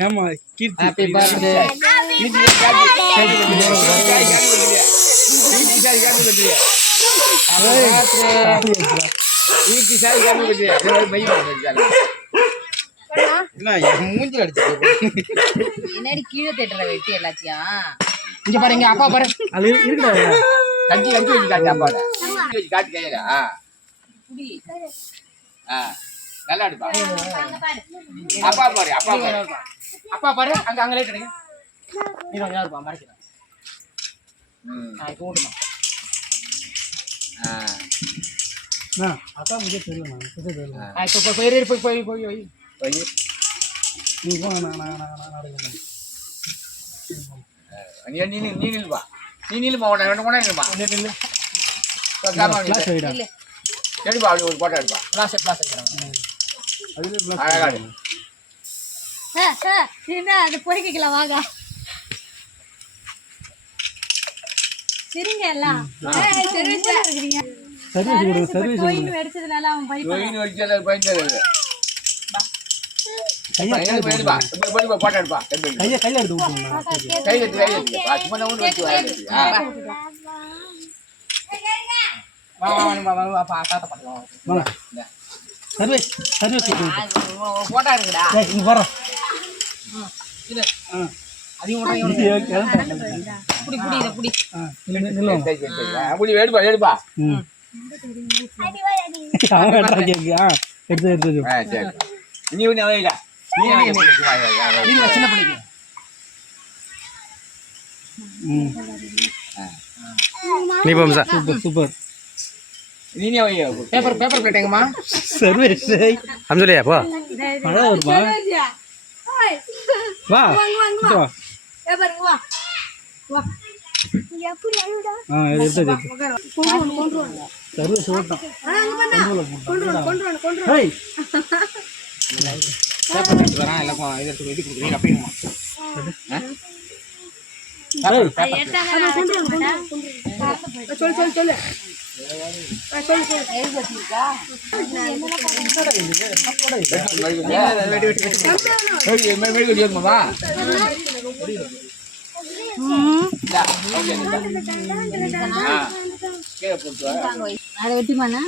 ஏமா கீர்த்தி. Happy birthday என்ன என் மூஞ்சில அடிச்சு என்னடி கீழே தேட்டுற வெட்டி எல்லாத்தையும்? இங்க பாரு இங்க அப்பா பாரு. அது இருக்குடா கஞ்சி கஞ்சி வச்சு காட்டு அப்பாவோட கஞ்சி வச்சு காட்டு கையில. ஆ. ஆ. நல்லா அப்பா பாரு அப்பா பாரு. அப்பா பாரு அங்க அங்க லைட் அடிங்க. நீ கொஞ்ச நேரம் இருப்பா மறைக்கிறேன். நான் இப்போ ஊட்டுமா அக்கா தெரியல தெரியல இப்போ போய் போய் போய் போய். போய். நீ போ நான் நான் நான் நான் நடக்கிறேன் நீ நீ நீ நீ நில்லுப்பா நீ நில்லுமா உடனே ரெண்டு மணி நில்லுமா? நில்லு எடுப்பா அப்படி ஒரு போட்டோ எடுப்பா. கிளாஸ் அழகா எடு. என்ன அது பொறுக்கிக்கலாம் வாங்க. சரிங்க எல்லாம். கோயில் வெடிச்சதுனால அவன் போட்டோ இருக்குடா. ஏய் எடுப்பா எடுப்பா. எடுத்து எடுத்து நீ நீ சின்ன பிள்ளைக்கு. நீ போம்சா சூப்பர் சூப்பர். நீனே வை பேப்பர் பேப்பர் பிளேட் எங்கம்மா சர்வீஸ். அம்சலியா போ. மழை வருமா வா இங்க வா பாருங்க வா வா எப்படி அழுடா ஆ இது எடுத்து எடுத்து சர்வீஸ் ஓட்டம் கொண்டு வாங்க கொண்டு ஹேய் பேப்பர் எடுத்து வரேன் எல்லாருக்கும் இது எடுத்து இது கொடுக்குறீங்க அப்படிங்கம்மா சொல்லு சொல்லு சொல்லு அதை வெட்டிமாண்ணா